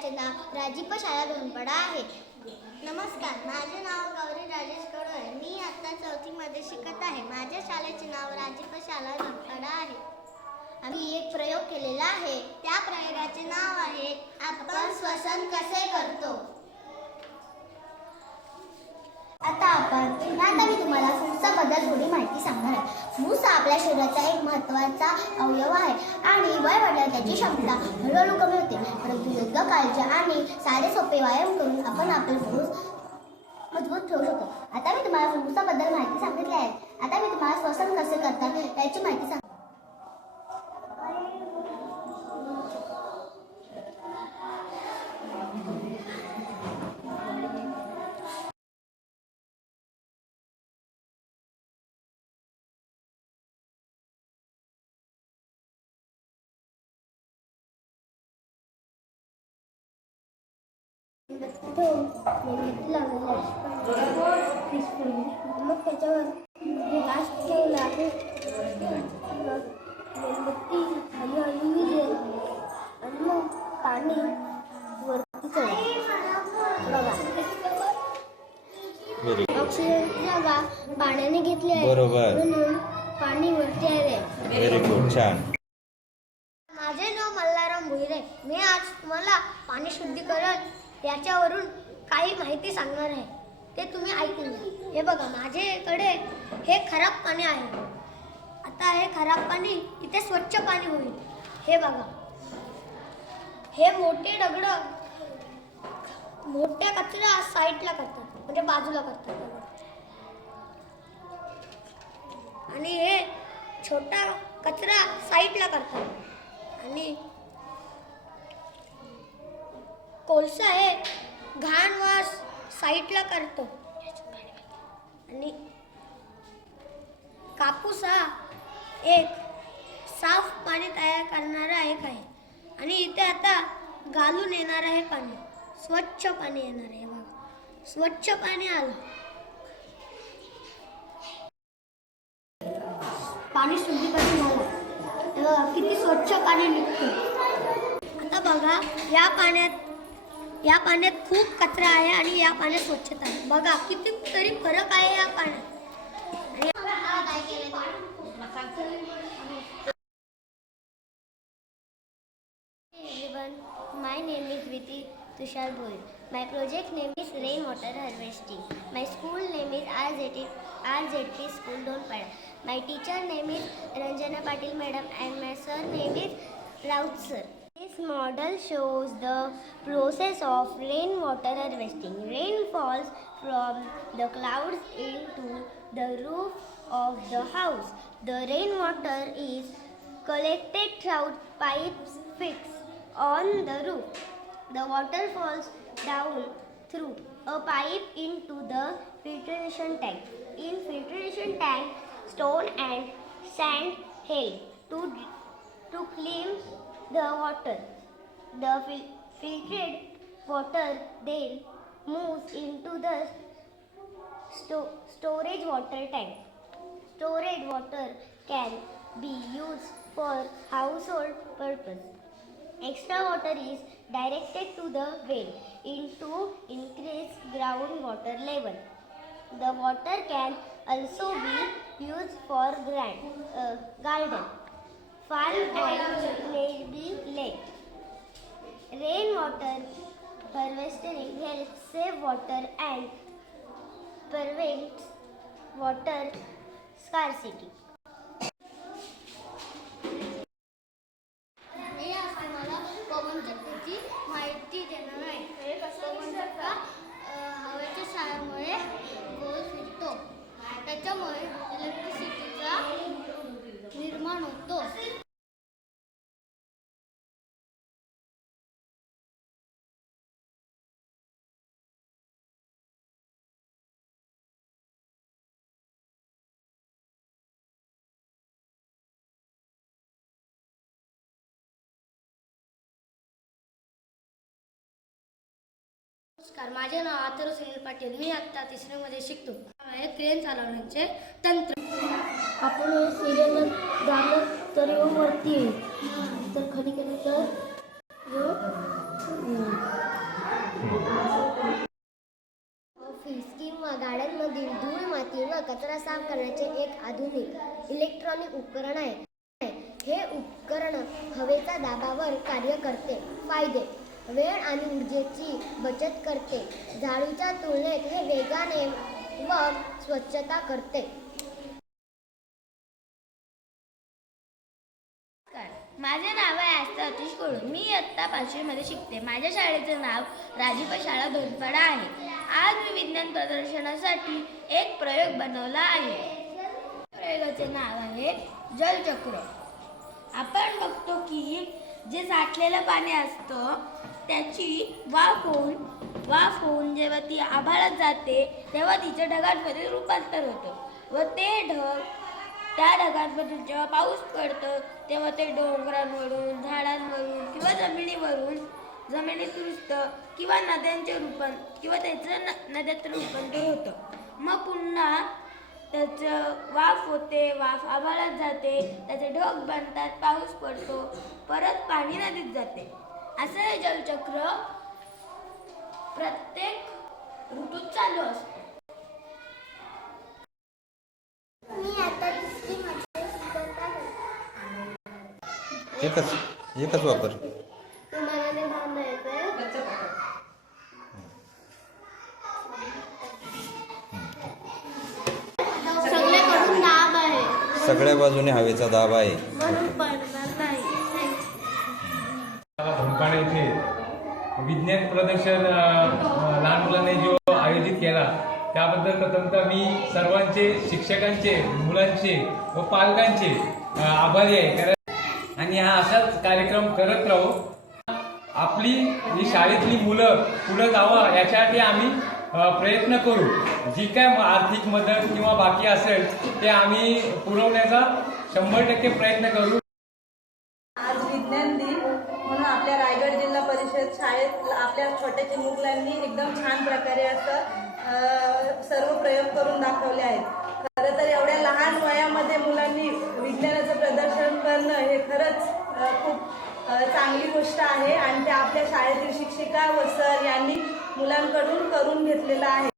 प्रयोगशाळेचे नाव राजीप शाळा धोनपाडा आहे. नमस्कार, माझे नाव गौरी राजेश कडोळे. मी आता 4थी मध्ये शिकत आहे. माझ्या शाळेचे नाव राजीप शाळा धोनपाडा आहे. आम्ही एक प्रयोग केलेला आहे. त्या प्रयोगाचे नाव आहे आपण श्वसन कसे करतो. आता मी तुम्हाला फुफ्फुसाबद्दल थोडी माहिती सांगणार आहे. फुफ्फुस हा आपल्या शरीराचा एक महत्त्वाचा अवयव आहे आणि वय वाढल्यावर त्याची क्षमता हळूहळू कमी होते. परंतु योग्य काळजी आणि साधे सोपे व्यायाम करून आपण आपले फुफ्फुस मजबूत ठेवू शकतो. आता मी तुम्हाला फुफ्फुसाबद्दल माहिती सांगितली आहे. आता मी तुम्हाला श्वसन कसे करतात याची माहिती सांगते. मग त्याच्यावर गॅस ठेवला, मेणबत्ती हळूहळू विझेल आणि मग पाणी वरती चढेल. बघा, ऑक्सिजनची जागा पाण्याने घेतली आहे, म्हणून पाणी वरती आले. व्हेरी गुड, छान. माझे नाव मल्हाराम भुईरे. मी आज तुम्हाला पाणी शुद्धीकरण याच्यावरून काही माहिती सांगणार आहे. ते तुम्ही ऐकून घ्या. हे बघा, माझ्याकडे हे खराब पाणी आहे. आता हे खराब पाणी इथे स्वच्छ पाणी होईल. हे बघा, हे मोठे दगड मोठ्या कचरा साईडला करतात, म्हणजे बाजूला करतात. आणि हे छोटा कचरा साईडला करतात. आणि कोळसा हे घाण वास साईडला करतो. आणि कापूस हा एक साफ पाणी तयार करणारा एक आहे. आणि इथे आता गालून येणार आहे पाणी, स्वच्छ पाणी येणार आहे. बघा, स्वच्छ पाणी आलं. पाणी शुद्धीकरण झालं. किती स्वच्छ पाणी निघतं. आता बघा, या पाण्यात खूप कचरा आहे आणि या पाण्यात स्वच्छता आहे. बघा, किती तरी फरक आहे या पाण्यात. Everyone, my name is Viti Tushar Bhoi. My project name is Rainwater Harvesting. My school name is RZP School Dhonpada. My teacher name is Ranjana Patil Madam and my sir name is Raut sir. This model shows the process of rainwater harvesting. Rain falls from the clouds into the roof of the house. The rainwater is collected through pipes fixed on the roof. The water falls down through a pipe into the filtration tank. In filtration tank, stone and sand help to clean the water. The filtered water then moves into the storage water tank. Storage water can be used for household purpose. Extra water is directed to the well to increase groundwater level. The water can also be used for garden, farm and maybe lake. Rainwater harvesting helps save water and prevents water scarcity. मी आज तुम्हाला पवन चक्क्याची माहिती देणार आहे. पवन चक्का हवेच्या सहाय्यामुळे गोल फिरतो. त्याच्यामुळे इलेक्ट्रिसिटीचा निर्माण होतो. नमस्कार, माझे नाव अथर्व सुनील पाटील. मी आत्ता 3री मध्ये शिकतो. क्रेन चालवण्याचे तंत्र. आपण हे सिरियल झालं तर वरती येईल, तर खाली केलं तर ऑफिस किंवा गाड्यांमधील धूळ, माती व कचरा साफ करण्याचे एक आधुनिक इलेक्ट्रॉनिक उपकरण आहे. हे उपकरण हवेच्या दाबावर कार्य करते. फायदे: वेळ आणि ऊर्जेची बचत करते. झाडूच्या तुलनेत हे वेगाने व स्वच्छता करते. माझे नाव आहे आस्था अतिश कोळू. मी इयत्ता 5वी मध्ये शिकते. माझ्या शाळेचे नाव राजीव शाळा धोरपाडा आहे. आज मी विज्ञान प्रदर्शनासाठी एक प्रयोग बनवला आहे. प्रयोगाचे नाव आहे जलचक्र. आपण बघतो की जे साठलेलं पाणी असतं त्याची वाफ होऊन जेव्हा ती आभाळात जाते तेव्हा तिच्या ढगांमध्ये रूपांतर होतं व ते ढग त्या ढगांमधून जेव्हा पाऊस पडतो तेव्हा ते डोंगरांवरून, झाडांवरून किंवा जमिनीत रुजतं किंवा त्याचं नद्यात रूपांतर होतं. मग पुन्हा त्याचं वाफ होते, वाफ आभाळात जाते, त्याचे ढग बनतात, पाऊस पडतो, परत पाणी नदीत जाते. असं हे जलचक्र प्रत्येक ऋतूत चालू असतं. मी आता दुसरीमध्ये शिकत आहे. एकच वापर. तुम्हाला ते बांधता येतंय? सगळ्याकडून दाब आहे. सगळ्या बाजूने हवेचा दाब आहे. म्हणून पडणार नाही. धोरपाडा येथे विज्ञान प्रदर्शन लहान मुलांनी जो आयोजित केला त्याबद्दल प्रथमतः मी सर्वांचे, शिक्षकांचे, मुलांचे व पालकांचे आभारी आहे. कारण आणि हा असाच कार्यक्रम करत राहू. आपली ही शाळेतली मुलं पुढे जावं यासाठी आम्ही प्रयत्न करू. जी काय आर्थिक मदत किंवा बाकी असेल ते आम्ही पुरवण्याचा 100% प्रयत्न करू. आज विज्ञान दिन म्हणून आपल्या रायगड जिल्हा परिषद शाळेत आपल्या छोट्या मुलांनी एकदम छान प्रकारे असं सर्व प्रयोग करून दाखवले आहेत. खरं तर एवढ्या लहान वयामध्ये मुलांनी विज्ञानाचं प्रदर्शन करणं हे खरंच खूप चांगली गोष्ट आहे आणि ते आपल्या शाळेतील शिक्षिका व सर यांनी मुलांकडून करून घेतलेलं आहे.